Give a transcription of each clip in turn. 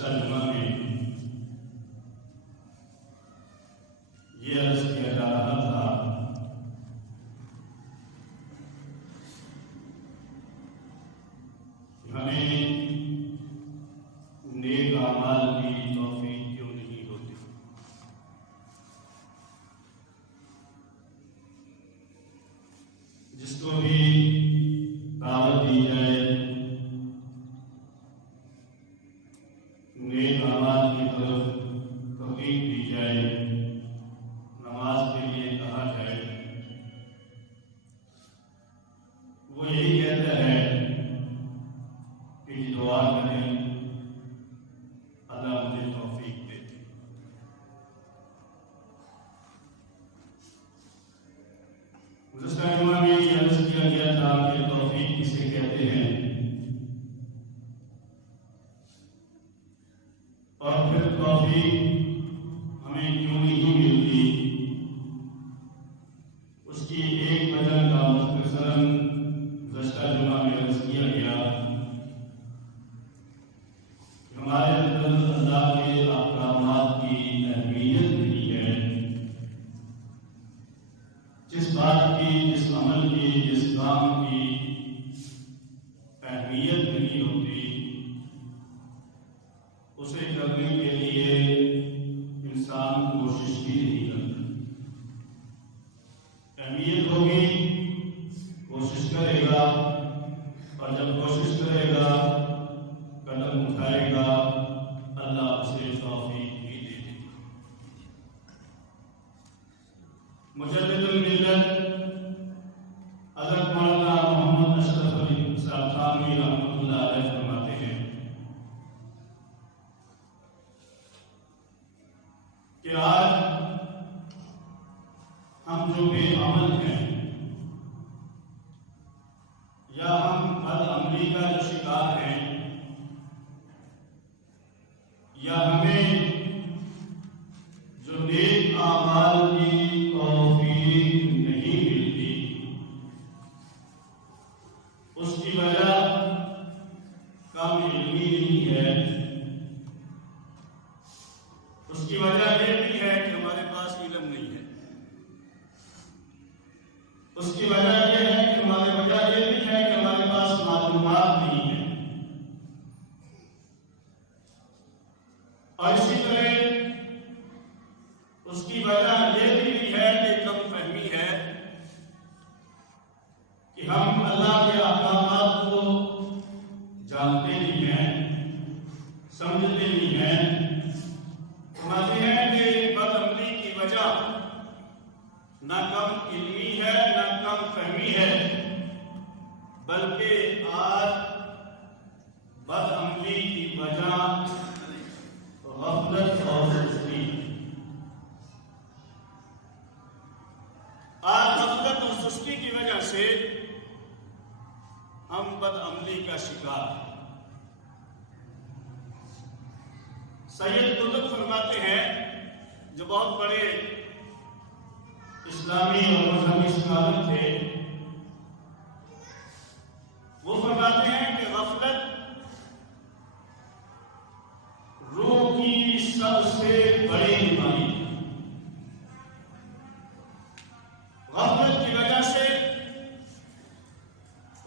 گزشتہ جمعہ میں یہ عرض کیا جا رہا تھا کہ ہمیں نیک اعمال کی توفیق کیوں نہیں ہوتی. جس کو بھی دعوت دی جائے نیک اعمال کی طرف توفیق دی جائے، نماز کے لیے کہا جائے، وہ یہی کہتا ہے کہ دعا کریں اللہ مجھے توفیق دے. گزشتہ جمعہ میں یہ عرض کیا گیا تھا کہ توفیق کسے کہتے ہیں، اور پھر توفیق ہمیں کیوں نہیں ملتی. اس کی ایک وجہ کا مختصراً گزشتہ جمعہ میں عرض کیا گیا. ہمارے اندر اللہ کے احکامات کی اہمیت نہیں ہے. جس بات کی، جس عمل کی، جس کام کی اہمیت نہیں ہوتی، اسے کرنے کے لیے انسان کوشش بھی نہیں کرتا. اہمیت ہوگی، کوشش کرے گا، اور جب کوشش کرے گا، قدم اٹھائے گا، اللہ اسے توفیق بھی دے دے گا. مجدد الملت حضرت مولانا محمد اشرف علی صاحب تھانوی رحمۃ اللہ علیہ فرماتے ہیں کہ آج ہم جو بے عمل ہیں یا ہم بد عملی کا جو شکار ہیں، یا ہمیں جو نیک اعمال کی توفیق نہیں ملتی، اس کی وجہ کم علمی نہیں ہے. اس کی وجہ یہ بھی ہے کہ ہمارے پاس علم نہیں ہے. اس کی وجہ یہ ہے کہ ہمارے وجہ یہ بھی ہے کہ ہمارے پاس معلومات نہیں ہے. اور اسی طرح اس کی وجہ یہ بھی ہے کہ کم فہمی ہے کہ ہم اللہ کے احکامات کو جانتے نہیں ہیں، سمجھتے نہیں ہیں. سمجھتے ہیں کہ بد عملی کی وجہ نہ کم علمی ہے نہ کم فہمی ہے، بلکہ آج بد عملی کی وجہ غفلت اور سستی. آج غفلت اور سستی کی وجہ سے ہم بد عملی کا شکار ہیں. سید قطب فرماتے ہیں، جو بہت بڑے اسلامی اور مذہبی اسکالر تھے، وہ فرماتے ہیں کہ غفلت روح کی سب سے بڑی بیماری. غفلت کی وجہ سے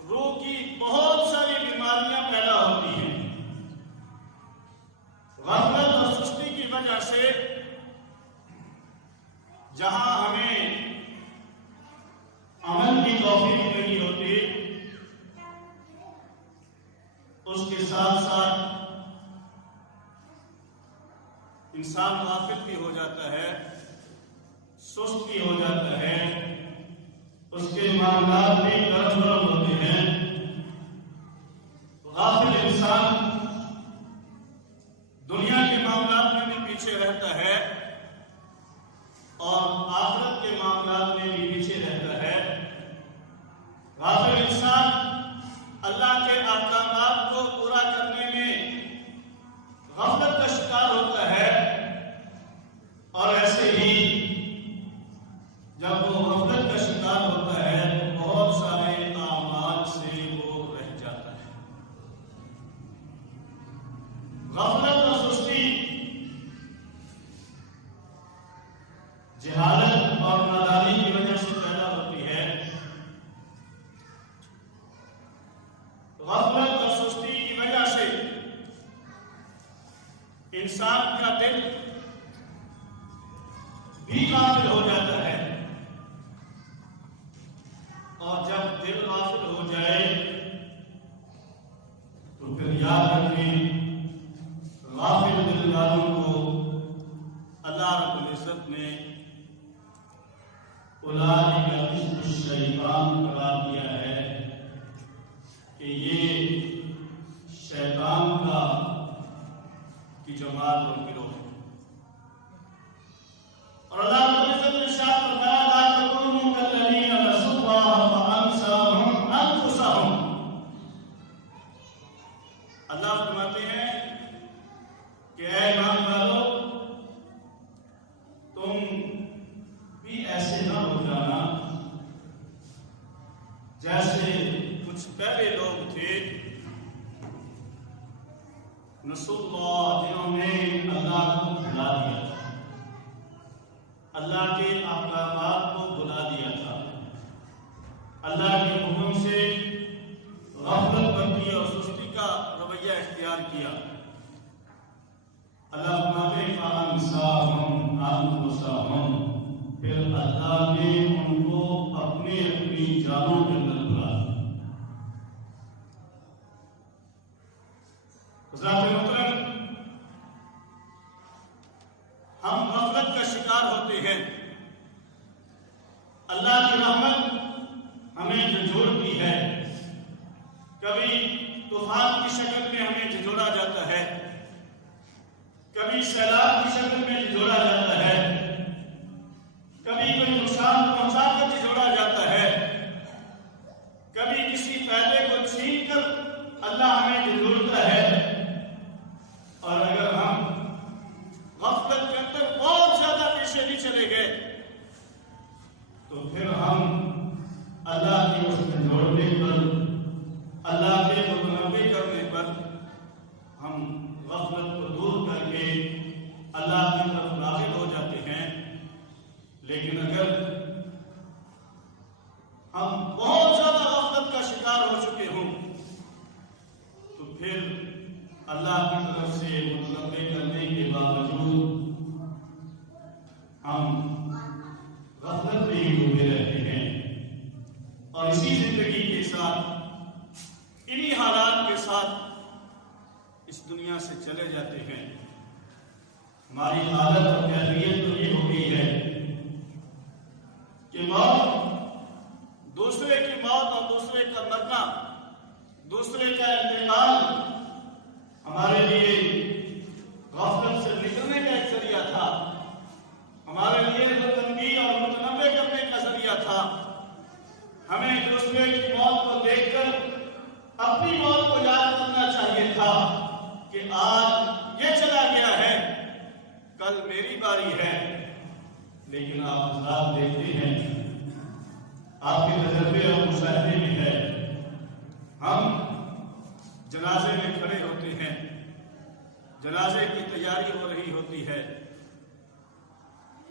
روح کی بہت ساری بیماریاں پیدا ہوتی ہیں. غفلت اور سستی کی وجہ سے جہاں ہمیں عمل کی توفیق نہیں ہوتی، اس کے ساتھ ساتھ انسان غافل بھی ہو جاتا ہے، سست بھی ہو جاتا ہے. اس کے معاملات بھی گرم ہوتے ہیں. غافل انسان دنیا کے معاملات میں بھی پیچھے رہتا ہے اور آخرت کے معاملات میں بھی پیچھے رہتا ہے. غافل انسان اللہ کے احکامات کو پورا کرنے میں غفلت کا شکار ہوتا ہے، اور ایسے ہی جب وہ غفلت کا شکار ہوتا ہے تو بہت سارے اعمال سے وہ رہ جاتا ہے. انسان کا دل بھی غافل ہو جاتا ہے، اور جب دل غافل ہو جائے تو پھر یاد رکھیں غافل دل والوں کو اللہ رب العزت نے اولئک حزب الشیطان قرار دیا ہے کہ یہ شیطان کی جماعت اور گروہ ہے۔ اور اللہ رب العزت نے ارشاد فرمایا لا تکونوا کالذین نسوا اللہ فانساهم انفسهم۔ اللہ فرماتے ہیں کہ اے ایمان والو، تم بھی ایسے نہ ہو جانا جیسے کچھ پہلے لوگ تھے، نسوا اللہ، جنہوں نے اللہ کو بھلا دیا تھا، اللہ کے احکامات کو بھلا دیا تھا، اللہ کے حکم سے غفلت برتی اور سستی کا رویہ اختیار کیا۔ اللہ فرماتے ہیں فَأَنسَاهُمْ أَنفُسَهُمْ، پھر اللہ نے ان کو اپنی جانوں کے اندر بھلا دیا۔ حضرات محترم، ہم غفلت کا شکار ہوتے ہیں، اللہ کی رحمت ہمیں جھنجھوڑتی ہے، کبھی طوفان کی شکل میں ہمیں جھنجھوڑا جاتا ہے، کبھی سیلاب کی شکل میں جھنجھوڑا جاتا ہے، کبھی کوئی نقصان پہنچا کر جھنجھوڑا جاتا ہے، کبھی کسی فائدے کو چھین کر اللہ ہمیں جھنجھوڑتا ہے، اور اگر ہم غفلت کے اندر بہت زیادہ پیچھے نہیں چلے گئے تو پھر ہم اللہ کے اس جھنجھوڑنے پر، اللہ کے متنبع کرنے پر ہم غفلت کو دور کر کے اللہ کی طرف راغب ہو جاتے ہیں۔ لیکن اگر ہم بہت زیادہ غفلت کا شکار ہو چکے ہوں تو پھر اللہ کی طرف سے متنبع کرنے کے باوجود ہم غفلت میں ہی ڈوبے رہتے ہیں، اور اسی زندگی کے ساتھ، انہی حالات کے ساتھ اس دنیا سے چلے جاتے ہیں۔ ہماری حالت اور کیفیت تو یہ ہو گئی ہے کہ موت، دوسرے کی موت اور دوسرے کا مرنا، دوسرے کا انتقال ہمارے لیے غفلت سے نکلنے کا ایک ذریعہ تھا، ہمارے لیے تنبیہ اور متنبع کرنے کا ذریعہ تھا۔ ہمیں دوسرے کی موت کو دیکھ کر اپنی موت کو یاد کرنا چاہیے تھا کہ آج یہ چلا گیا ہے، کل میری باری ہے۔ لیکن آپ حضرات دیکھتے ہیں، آپ کے تجربے اور مشاہدے میں ہے، ہم جنازے میں کھڑے ہوتے ہیں، جنازے کی تیاری ہو رہی ہوتی ہے،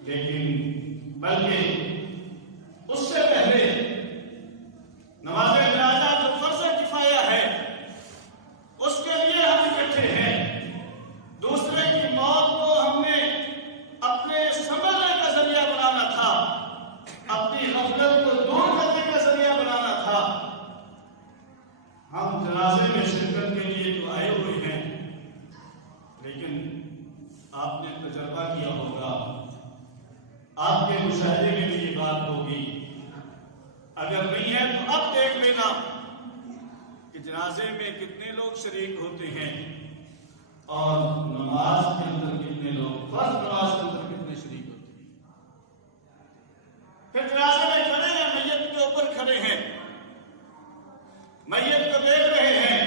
لیکن بلکہ اس سے پہلے نماز جنازہ جو فرض کفایہ ہے اس کے لیے ہم اکٹھے ہیں۔ دوسرے کی موت کو ہم نے اپنے سنبھلنے کا ذریعہ بنانا تھا، اپنی غفلت کو دور کرنے کا ذریعہ بنانا تھا۔ ہم جنازے میں شرکت کے لیے تو آئے ہوئے ہیں، لیکن آپ نے تجربہ کیا ہوگا، آپ کے مشاہدے میں بھی یہ بات ہوگی، اگر نہیں ہے تو اب دیکھ لینا کہ جنازے میں کتنے لوگ شریک ہوتے ہیں اور نماز کے اندر کتنے لوگ، فرض نماز کے اندر کتنے شریک ہوتے ہیں۔ پھر جنازے میں کھڑے ہیں، میت کے اوپر کھڑے ہیں، میت کو دیکھ رہے ہیں،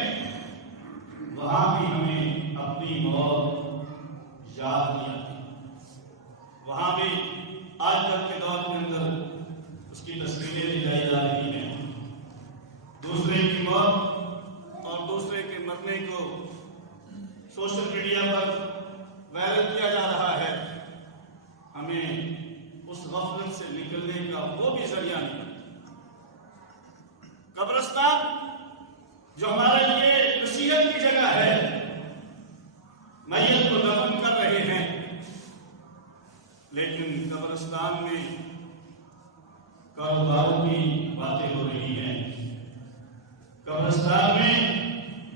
وہاں بھی ہمیں اپنی موت یاد نہیں آتی، وہاں بھی آج کل کے دور کے اندر اس کی تصویریں دکھائی جا رہی ہیں، دوسرے کی موت اور دوسرے کے مرنے کو قبرستان میں کاروباروں کی باتیں ہو رہی ہیں، قبرستان میں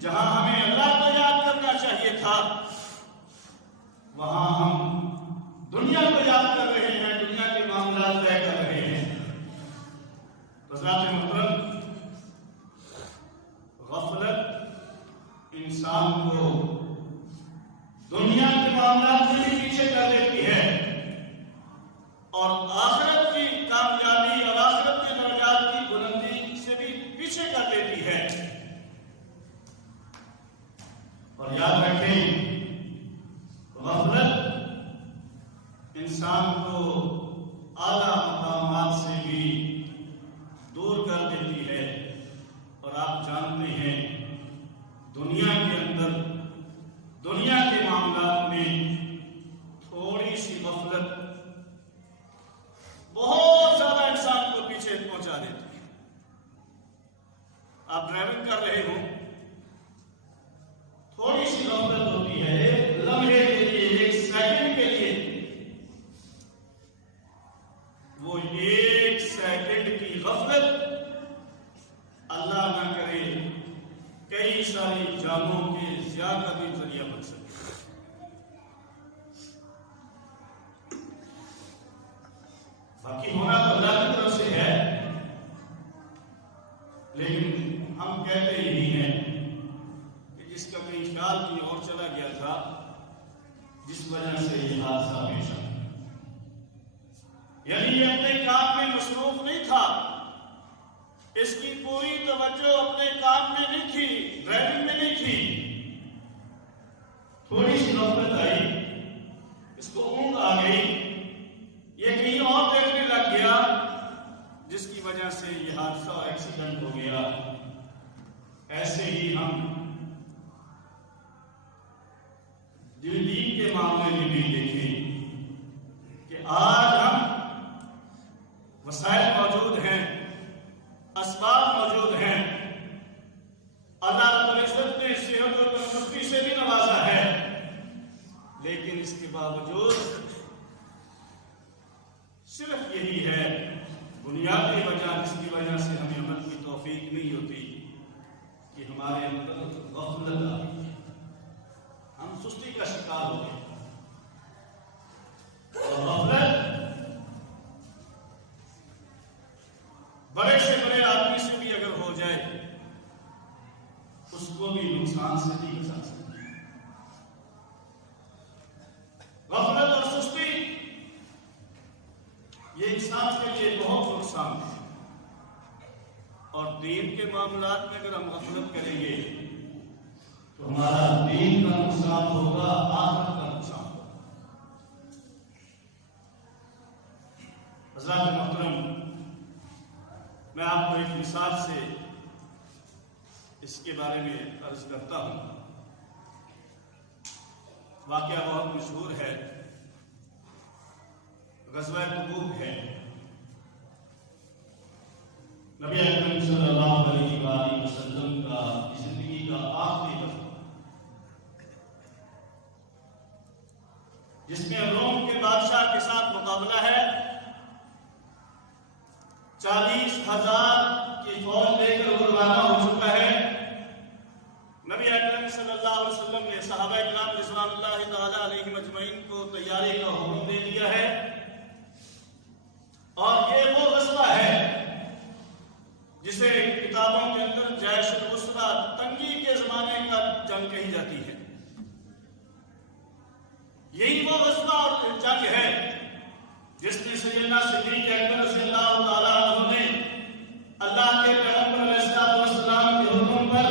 جہاں ہمیں اللہ کو یاد کرنا چاہیے تھا وہاں ہم دنیا کو یاد کر رہے ہیں، دنیا کے معاملات طے کر رہے ہیں۔ حضرات محترم، غفلت انسان کو دنیا کے معاملات سے بھی پیچھے کر دیتی ہے اور آخرت کی کامیابی اور آخرت کے درجات کی بلندی سے بھی پیچھے کر دیتی ہے۔ اور یاد رکھیں، غفلت انسان کو اعلیٰ مقامات سے بھی دور کر دیتی ہے۔ اور آپ جانتے ہیں دنیا کے اندر، دنیا کے معاملات میں تھوڑی سی غفلت بہت زیادہ انسان کو پیچھے پہنچا دیتی ہے۔ آپ ڈرائیونگ کر رہے ہو، تھوڑی سی غفلت ہوتی ہے، ایک لمحے کے لیے، ایک سیکنڈ کے لیے، وہ ایک سیکنڈ کی غفلت اللہ نہ کرے کئی ساری جانوں کے ضیاء کا بھی ذریعہ بن سکے۔ باقی ہونا تو اللہ کی طرف سے ہے، لیکن ہم کہتے ہی ہیں کہ جس کا کہیں خیال کی اور چلا گیا تھا، جس وجہ سے یہ حادثہ پیش آیا، یعنی یہ اپنے کام میں مصروف نہیں تھا، اس کی پوری توجہ اپنے کام میں نہیں تھی، ڈرائیونگ میں نہیں تھی، تھوڑی سی غفلت آئی، اس کو اونگ آ گئی، یہ کہیں اور دیکھنے لگ گیا، جس کی وجہ سے یہ حادثہ ایکسیڈنٹ ہو گیا۔ ایسے ہی ہم دین کے معاملے میں بھی دیکھیں کہ آج ہم وسائل موجود ہیں، اسباب موجود ہیں، اللہ رب العزت نے صحت و تندرستی سے بھی نوازا ہے، لیکن اس کے باوجود صرف یہی ہے بنیادی وجہ جس کی وجہ سے ہمیں عمل کی توفیق نہیں ہوتی کہ ہمارے اندر غفلت آ گئی، ہم سستی کا شکار ہو گئے۔ اور غفلت بڑے سے بڑے آدمی سے بھی اگر ہو جائے اس کو بھی نقصان سے نہیں بچا سکتے۔ غفلت اور سستی یہ انسان کے لیے بہت نقصان ہے، اور دین کے معاملات میں اگر ہم غفلت کریں گے تو ہمارا دین کا نقصان ہوگا، آخرت کا نقصان ہوگا۔ حضرات محترم، میں آپ کو ایک مثال سے اس کے بارے میں عرض کرتا ہوں۔ واقعہ بہت مشہور ہے، غزوہ تبوک ہے۔ نبی اکرم صلی اللہ علیہ وآلہ وسلم کا زندگی کا آخری غزوہ، جس میں روم کے بادشاہ کے ساتھ مقابلہ ہے، 40,000 کی فوج لے کر وہ روانہ ہو چکا ہے۔ نبی اکرم صلی اللہ علیہ وسلم نے صحابہ کرام رضوان اللہ تعالی علیہم اجمعین کو تیاری کا حکم دے دیا ہے، اور یہ وہ غزوہ ہے جسے کتابوں کے اندر جیش العسرہ، تنگی کے زمانے کا جنگ کہی جاتی ہے۔ یہی وہ غزوہ اور جنگ ہے جس نے سیدنا صدیق اکبر رضی اللہ تعالیٰ عنہ نے اللہ کے پیغمبر علیہ السلام کے حکم پر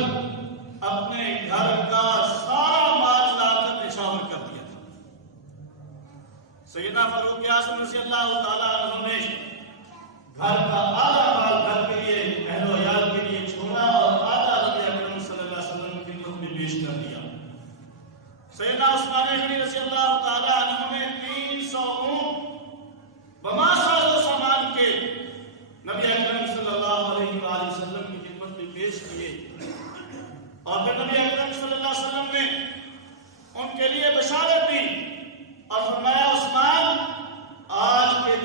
اپنے گھر کا سارا مال لا کر نشاور کر دیا تھا۔ سیدنا فاروق اعظم رضی اللہ تعالیٰ عنہ نے گھر کا آدھا مال گھر کے لیے، اہل و عیال کے لیے چھوڑا، اور آدھا نبی اکرم صلی اللہ علیہ وسلم کی خدمت میں پیش کر دیا۔ سیدنا عثمان غنی رضی اللہ تعالیٰ عنہ نے 300 اونٹ بما ساز و سامان کے نبی اکرم صلی اللہ علیہ وآلہ وسلم کی خدمت میں پیش کیے، اور پھر نبی اکرم صلی اللہ علیہ وسلم نے ان کے لیے بشارت دی اور فرمایا، عثمان، آج کے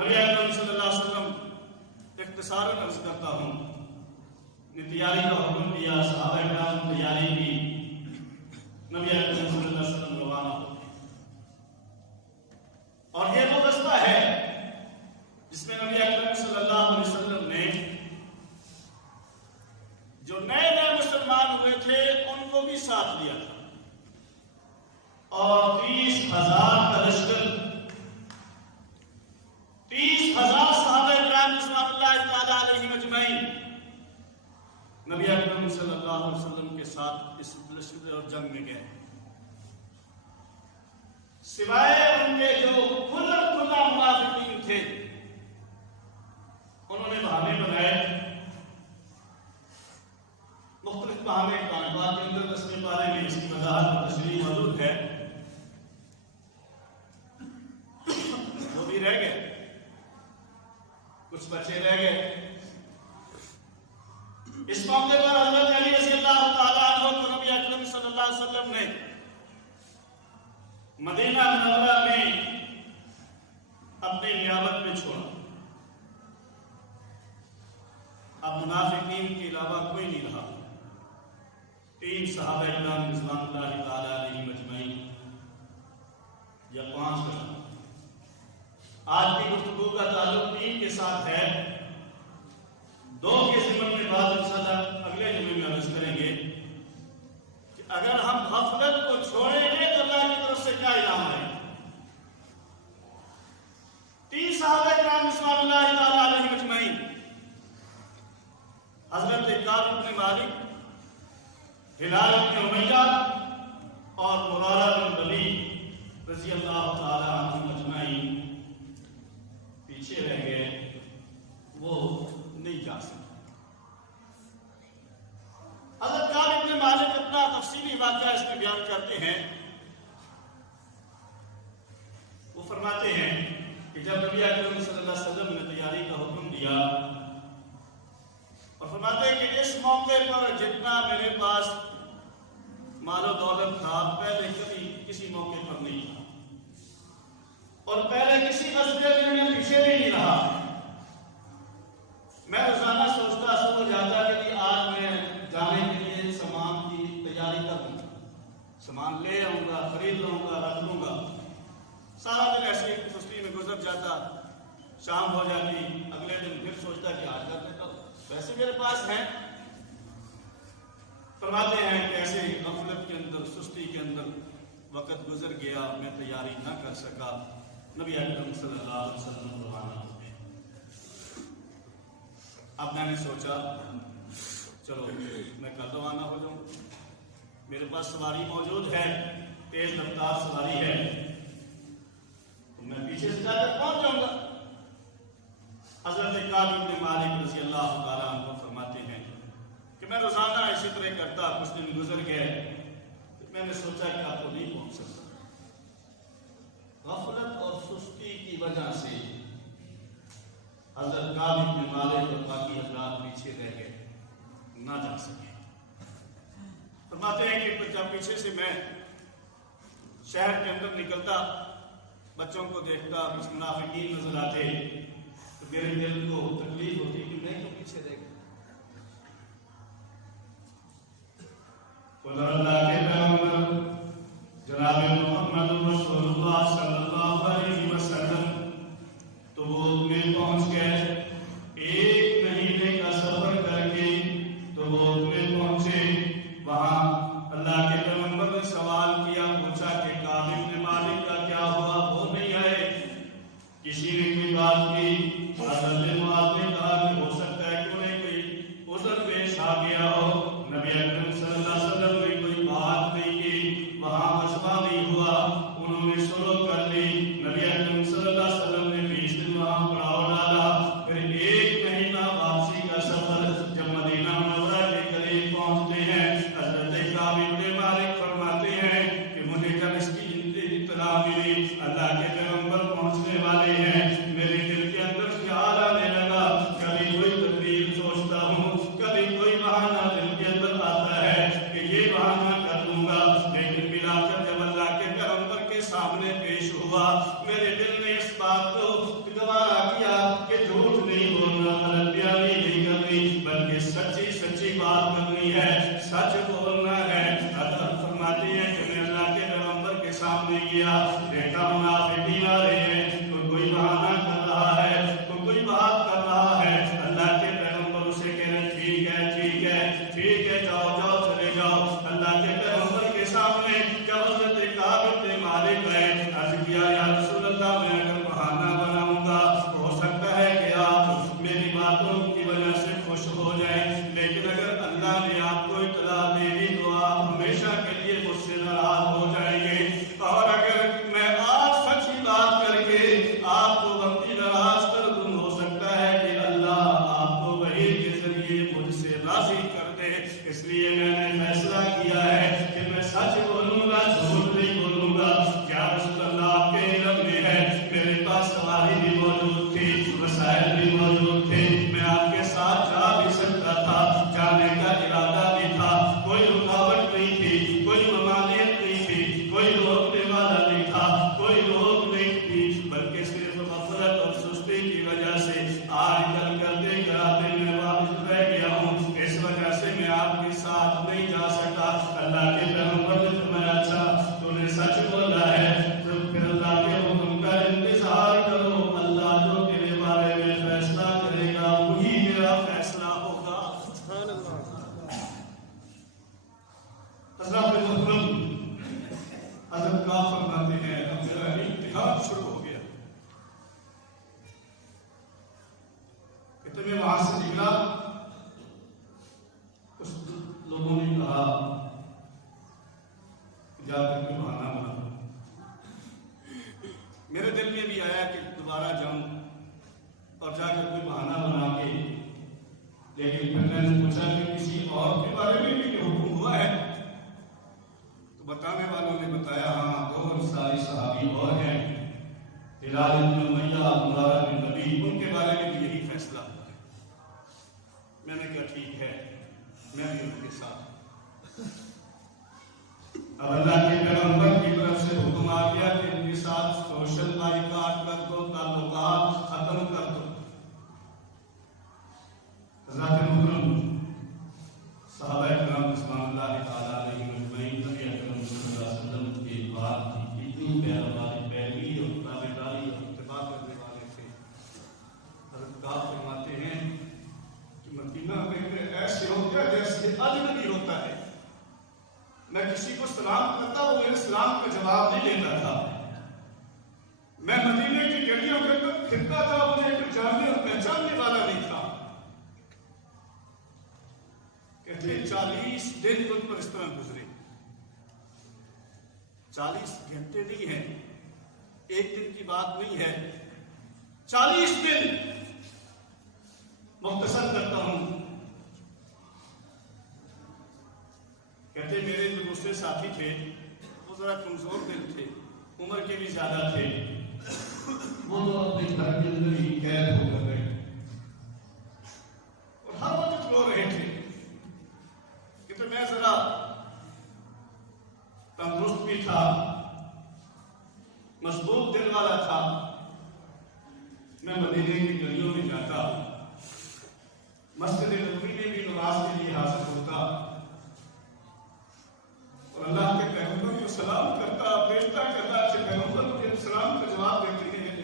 نبی اکرم صلی اللہ علیہ وسلم اختصاراً عرض کرتا ہوں نے تیاری کا حکم دیا، صحابہ کرام تیاری کی، نبی اکرم صلی اللہ علیہ وسلم روانہ ہو. اور یہ وہ رستہ ہے جس میں نبی اکرم صلی اللہ علیہ وسلم نے جو نئے نئے مسلمان ہوئے تھے ان کو بھی ساتھ لیا تھا، اور 30,000 کا لشکر، 30,000 صحابہ کرام رضوان اللہ تعالی علیہم اجمعین نبی اکرم صلی اللہ علیہ وسلم کے ساتھ اس لشکر اور جنگ میں گئے. سوائے ان کے جو کھلا منافقین تھے انہوں نے بہانے بنائے، مختلف بہانے بات کے اندر 10ویں پارے میں اس کی وضاحت اور تشریح موجود ہے. وہ بھی رہ گئے، کچھ بچے رہ گئے. اس موقع پر حضرت علی رضی اللہ تعالیٰ عنہ کو نبی اکرم صلی اللہ علیہ وسلم نے مدینہ منورہ میں اپنی نیابت میں چھوڑا. اب منافقین کے علاوہ کوئی نہیں رہا. 3 صحابہ کرام رضوان اللہ تعالیٰ علیہم اجمعین یا 5 کا. آج کی گفتگو کا تعلق 3 کے ساتھ ہے. 2 کے ضمن میں بات انشاءاللہ اگلے جمعے میں عرض کریں گے کہ اگر ہم غفلت کو چھوڑیں گے تو اللہ کی طرف سے کیا انعام ہے. 3 صحابہ کرام رضوان اللہ تعالیٰ علیہم اجمعین، حضرت کعب بن مالک، ہلال بن امیہ اور مرارہ بن ربیع رضی اللہ تعالیٰ عنہم اجمعین پیچھے رہ گئے، وہ نہیں جا سکتے. حضرت کعب بن مالک اپنا تفصیلی واقعہ اس میں بیان کرتے ہیں. وہ فرماتے ہیں کہ جب نبی اکرم صلی اللہ علیہ وسلم نے تیاری کا حکم دیا اور فرماتے ہیں کہ اس موقع پر جتنا میرے پاس مال و دولت تھا پہلے کبھی کسی موقع پر نہیں تھا، اور پہلے کسی غزوے میں پیچھے بھی نہیں رہا. میں روزانہ سوچتا صبح جاتا کہ آج میں جانے کے لیے سامان کی تیاری کروں گا، سامان لے آؤں گا، خرید لوں گا، رکھ لوں گا. سارا دن ایسے سستی میں گزر جاتا، شام ہو جاتی، اگلے دن پھر سوچتا کہ آج کر لیتا ہوں، ویسے میرے پاس ہیں. فرماتے ہیں کہ ایسے غفلت کے اندر، سستی کے اندر وقت گزر گیا، میں تیاری نہ کر سکا. نبی اکرم صلی اللہ علیہ وسلم روانہ ہو گئے. اب میں نے سوچا چلو میں کل روانہ ہو جاؤں، میرے پاس سواری موجود ہے، تیز رفتار سواری ہے، تو میں پیچھے سے جا کر پہنچ جاؤں گا. حضرت کعب بن مالک رضی اللہ تعالیٰ عنہ فرماتے ہیں کہ میں روزانہ اسی طرح کرتا، کچھ دن گزر گئے، میں نے سوچا کہ آپ کو نہیں پہنچ سکتا. غفلت اور سستی کی وجہ سے حضرت کعب بن مالک اور باقی حضرات پیچھے رہ گئے، نہ جا سکے. فرماتے ہیں کہ جب پیچھے سے میں شہر کے اندر نکلتا، بچوں کو دیکھتا، کچھ منافقین نظر آتے، تو میرے دل کو تکلیف ہوتی کہ میں تو پیچھے رہ گیا. خدا اللہ کے پیغمبر جناب محمد رسول اللہ صلی اللہ علیہ وسلم تبوک میں پہنچ گئے. 1 مہینے کا سفر کر کے تبوک میں پہنچے. وہاں اللہ کے پیغمبر نے سوال کیا، پوچھا کہ کعب بن مالک کا کیا ہوا، وہ نہیں آئے. کسی نے کوئی بات کی، حضرت معاذ نے کہا کہ ہو سکتا ہے کہ انہیں کوئی عذر پیش آ گیا ہو. نبی اکرم صلی اللہ علیہ وسلم نے کوئی بات نہیں کی، وہاں مشورہ نہیں ہوا، انہوں نے سلوک کر لی. نبی اکرم صلی اللہ علیہ وسلم نے 20 دن وہاں پڑاؤ ڈالا. کرنی ہے، سچ بولنا ہے۔ حضرت فرماتے ہیں کہ میں اللہ کے پیغمبر کے سامنے گیا، دیکھا منافقین آ رہے ہیں، کوئی بہانہ کر رہا ہے، کوئی بات کر رہا ہے۔ اللہ کے پیغمبر اسے کہہ رہے ٹھیک ہے ٹھیک ہے ٹھیک ہے، جاؤ جاؤ چلے جاؤ۔ اللہ کے پیغمبر کے سامنے جب حضرت کعب بن مالک گئے، عرض کیا یا رسول اللہ میں اگر بہانہ بناؤں گا ہو سکتا ہے کہ آپ میری باتوں کی وجہ سے خوش ہو جائیں، لیکن اگر اللہ نے آپ کو اطلاع دے دی تو آپ ہمیشہ کے لیے مجھ سے ناراض ہو جائیں گے، اور اگر میں آج سچی بات کر کے آپ کو وقتی ناراض کر دوں ہو سکتا ہے کہ اللہ آپ کو وحی کے ذریعے مجھ سے راضی کر دے۔ اس لیے میں نے فیصلہ کیا ہے کہ میں سچ بولوں گا، جھوٹ نہیں بولوں گا۔ کیا رسول اللہ آپ کے علم میں ہے میرے پاس سواری بھی موجود تھی، وسائل بھی موجود تھے، میں آپ کے ساتھ جا بھی سکتا تھا، جانے کا ارادہ بھی تھا، کوئی رکاوٹ نہیں تھی، کوئی ممانعت نہیں تھی، کوئی روکنے والا نہیں تھا، کوئی روک نہیں تھی، بلکہ صرف غفلت اور سستی کی وجہ سے آج کل کرتے کراتے میں واپس رہ گیا ہوں، اس وجہ سے میں آپ کے ساتھ نہیں جا سکا۔ اللہ کے پیغمبر نے فرمایا اچھا تو نے سچ بولا ہے تو پھر اللہ کے حکم کا انتظار کرو، اللہ جو تیرے بارے میں فیصلہ کرے گا وہی میرا فیصلہ ہوگا۔ حضرت محترم حضرت کا فرماتے ہیں اب میرا امتحان شروع ہو گیا کہ تمہیں وہاں سے نکلا، کچھ لوگوں نے کہا جا کر کے بہانہ بنا، میرے دل میں بھی آیا کہ دوبارہ جاؤں اور جا کر کوئی بہانہ بنا کے، لیکن پھر میں نے پوچھا کہ کسی اور کے بارے میں بھی حکم ہوا ہے؟ تو بتانے والوں نے بتایا ہاں دو انصاری صحابی اور ہیں، ہلال بن امیہ، مرارہ بن ربیع، ان کے بارے میں بھی یہی فیصلہ ہوا ہے۔ میں نے کہا ٹھیک ہے، میں بھی ان کے ساتھ۔ اب اللہ کے پیغمبر کی طرف سے حکم آ گیا کہ ان کے ساتھ سوشل بائیکاٹ کر دو، تعلقات ختم کر دو۔ حضرات محترم صحابہ کرام رضوان اللہ تعالیٰ علیہم اجمعین، نبی اکرم صلی اللہ علیہ وسلم کے بعد اتنی پیروی اور تابعداری اور اتباع کرنے والے تھے۔ حضرت کعب فرماتے ہیں کہ مدینہ میں ایسے ہوتا ہے جیسے اجنبی ہوتا ہے، میں کسی کو سلام کرتا وہ میرے سلام کا جواب نہیں دیتا تھا، میں مدینے کی گلیوں کے اندر پھرتا تھا، مجھے کوئی جاننے اور پہچاننے والا نہیں تھا۔ کہتے 40 دن مجھ پر اس طرح گزرے، 40 گھنٹے نہیں ہیں، ایک دن کی بات نہیں ہے، 40 دن مختصر کرتا ہوں۔ کہتے میرے جو دوسرے ساتھی تھے وہ ذرا کمزور دل تھے، عمر کے بھی زیادہ تھے، وہ تو اپنے گھر کے اندر ہی قید ہو کر رہے اور ہر وقت رو رہے تھے۔ کہتے میں ذرا تندرست بھی تھا، مضبوط دل والا تھا، میں مدینے کی گلیوں میں جاتا، مسجد نبوی میں بھی نماز کے لیے حاضر ہوتا اور اللہ کے پیغمبر کو سلام کرتا، دیکھتا کہ اللہ کے پیغمبر مجھے سلام کا جواب دیتے ہیں،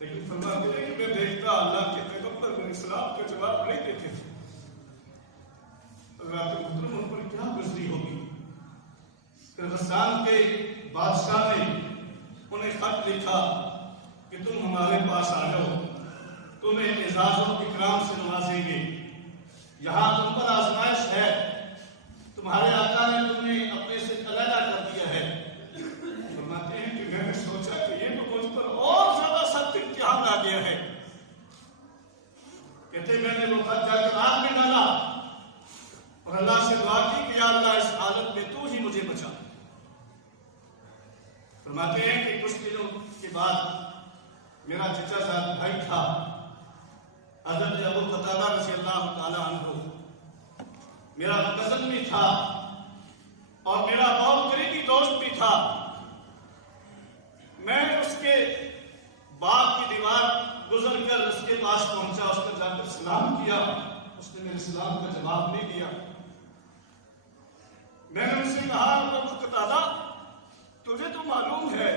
لیکن فرماتے ہیں کہ میں دیکھتا اللہ کے پیغمبر میرے سلام کا جواب نہیں دیتے تھے۔ حضرات محترم ان پر کیا گزری ہوگی کہ غسان کے بادشاہ نے انہیں خط لکھا کہ تم ہمارے پاس آ جاؤ، تمہیں اعزاز و اکرام سے نوازیں گے، یہاں تم پر آزمائش ہے، تمہارے آقا نے تمہیں اپنے سے علیحدہ کر دیا ہے۔ فرماتے ہیں کہ میں نے سوچا کہ یہ تو مجھ پر اور زیادہ سخت امتحان آ گیا ہے۔ کہتے میں نے وہ خط جا کر آگ میں ڈالا اور اللہ سے دعا کی کہ یا اللہ اس حالت میں تو ہی مجھے بچا۔ فرماتے ہیں کہ کچھ دنوں کے بعد میرا چچا صاحب بھائی تھا حضرت ابو قتادہ رضی اللہ تعالی عنہ، میرا کزن بھی تھا اور میرا بہت قریبی دوست بھی تھا۔ میں اس کے باغ کی دیوار گزر کر اس کے پاس پہنچا، اس نے جا کر سلام کیا، اس نے نے اسلام کا جواب نہیں دیا. میں نے ان سے کہا قتادہ تجھے تو معلوم ہے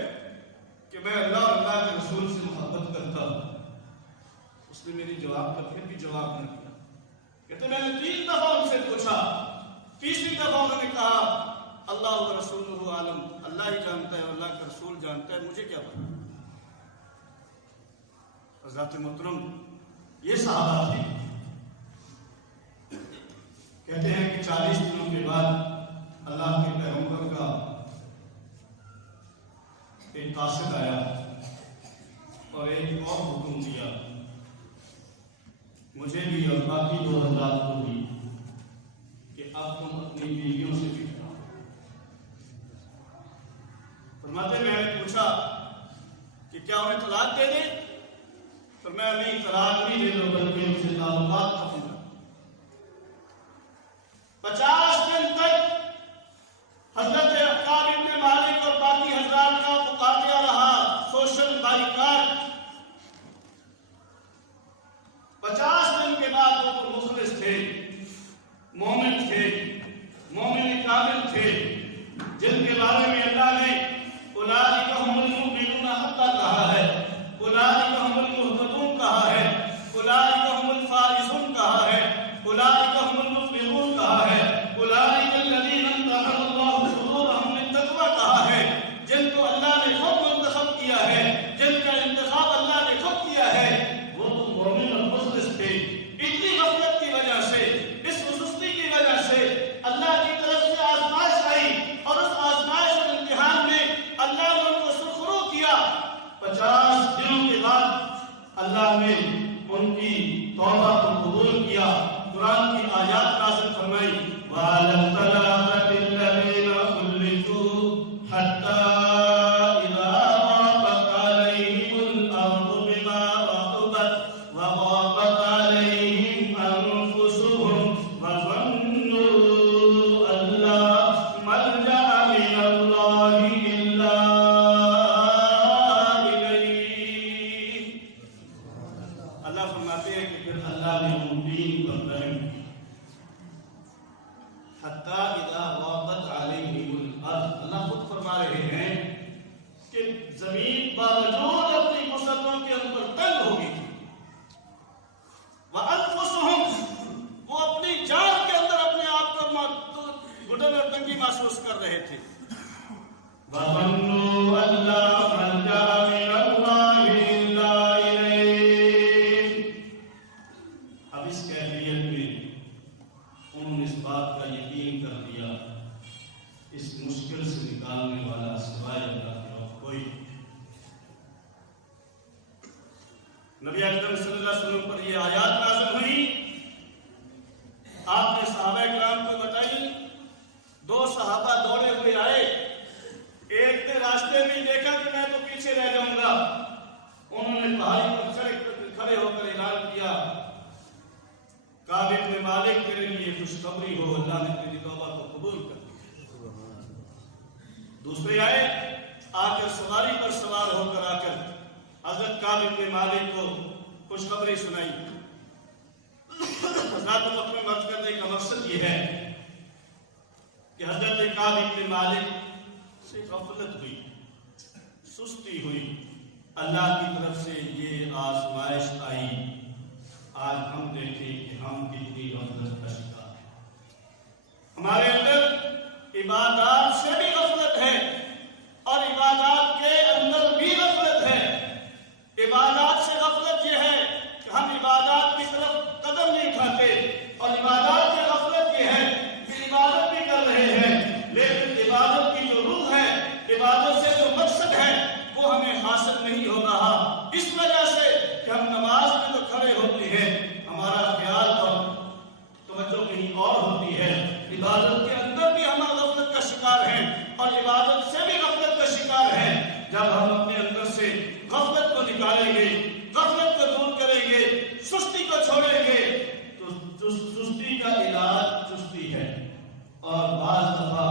کہ میں اللہ اور اللہ کے رسول سے محبت کرتا ہوں. اس نے میری جواب کا پھر بھی جواب نہ دیا. کہتے میں نے 3 دفعہ ان سے پوچھا, تیسری دفعہ انہوں نے کہا اللہ و رسولہ عالم, اللہ ہی جانتا ہے, اللہ کا رسول جانتا ہے, مجھے کیا پتا. حضرات محترم یہ صحابہ تھے. کہتے ہیں کہ 40 دنوں کے بعد اللہ کے پیغمبر کا ایک قاصد آیا اور ایک اور حکم دیا مجھے بھی اور باقی 2 حضرات کو بھی کہ اب تم اپنی بیویوں سے بھی کراؤ. فرماتے میں نے پوچھا کہ کیا انہیں طلاق دے دیں؟ فرمایا نہیں, طلاق نہیں دے دو بلکہ ان سے تعلقات ختم کرو. 50 دن تک حضرت عقاب ابن مالک اور باقی حضرات کا مقابلہ رہا, سوشل بائیکاٹ. 50 دن کے بعد وہ تو مخلص تھے, مومن تھے, مومن کامل تھے, جن کے بارے میں اللہ نے اولئک هم المؤمنون حقا کہا ہے, اولئک هم المهتدون کہا ہے, اولئک هم الفائزون کہا ہے, اولئک هم المفلحون کہا ہے, اولئک الذین امتحن اللہ صدورهم للتقوی کہا ہے. جن کو اللہ نے خود منتخب کیا ہے, جن کا انتخاب اللہ نے خود کیا ہے, وہ تو مومن اور مخلص تھے. اتنی غفلت کی وجہ سے, اس سستی کی وجہ سے اللہ کی طرف سے آزمائش آئی اور اس آزمائش اور امتحان میں اللہ نے ان کو سرخرو کیا. 50 دنوں کے بعد اللہ نے ان کی توبہ کو قبول کیا. قرآن کی آیات نازل فرمائی وَعَلَى الثَّلَاثَةِ الَّذِينَ خُلِّفُوا حَتَّى إِذَا ضَاقَتْ عَلَيْهِمُ الْأَرْضُ بِمَا رَحُبَتْ وَضَاقَتْ عَلَيْهِمْ أَنفُسُهُمْ وَظَنُّوا أَن لَّا مَلْجَأَ مِنَ اللَّهِ إِلَّا إِلَيْهِ. اللہ فرماتے ہیں کہ پھر اللہ نے مؤمنین پر رحم کیا. حتیٰ اذا ضاقت علیہم الارض, اللہ خود فرما رہے ہیں کہ زمین باوجود اپنی وسعتوں کے اندر تنگ ہو گئی تھی. وانفسہم, وہ اپنی جان کے اندر اپنے آپ کو گھٹن اور تنگی محسوس کر رہے تھے. وظنوا ان لا ملجأ من اللہ الا الیہ. اب اس کیفیت میں انہوں نے اس بات کا یقین کر لیا اس مشکل سے نکالنے والا سوائے اللہ کے اور کوئی. نبی اکرم صلی اللہ علیہ وسلم پر یہ آیات نازل ہوئی. آپ نے صحابہ کرام کو بتائی. 2 صحابہ دوڑے ہوئے آئے. ایک نے راستے میں دیکھا کہ میں تو پیچھے رہ جاؤں گا. انہوں نے پہاڑی پر کھڑے ہو کر اعلان کیا کعب ابن مالک میرے لیے خوشخبری ہو, اللہ نے تیری توبہ کو قبول کر دیا. دوسرے آئے, آ کر سواری پر سوار ہو کر آ کر حضرت کعب ابن مالک کو خوشخبری سنائی. حضرات محترم عرض کرنے کا مقصد یہ ہے کہ حضرت کعب ابن مالک سے غفلت ہوئی, سستی ہوئی. اللہ کی طرف سے یہ آزمائش آئی. آج ہم دیکھیں کہ ہم کتنی غفلت کا شکار ہیں. ہمارے اندر عبادات سے بھی غفلت ہے اور عبادات کے اندر بھی غفلت ہے. عبادات سے غفلت یہ ہے کہ ہم عبادات کی طرف قدم نہیں اٹھاتے, اور عبادات کی غفلت یہ ہے کہ عبادت بھی کر رہے ہیں لیکن عبادت کی جو روح ہے, عبادت سے جو مقصد ہے وہ ہمیں حاصل نہیں ہو رہا. اس وجہ سے کہ ہم نماز میں تو کھڑے ہوتے ہیں, ہمارا خیال اور توجہ کہیں اور ہوتی ہے. عبادت کے اندر بھی ہم غفلت کا شکار ہیں اور عبادت سے بھی غفلت کا شکار ہیں. جب ہم اپنے اندر سے غفلت کو نکالیں گے, غفلت کو دور کریں گے, سستی کو چھوڑیں گے, تو سستی کا علاج چستی ہے. اور بعض دفعہ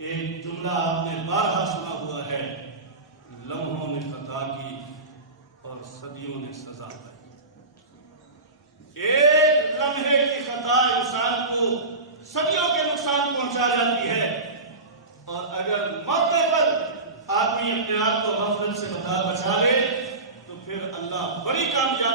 ایک جملہ آپ نے بارہا سنا ہوا ہے, لمحوں نے خطا کی اور صدیوں نے سزا پائی. ایک لمحے کی خطا صدیوں کے نقصان پہنچا جاتی ہے، اور اگر موقع پر آدمی اپنے آپ کو غفلت سے بچا لے تو پھر اللہ بڑی کامیابی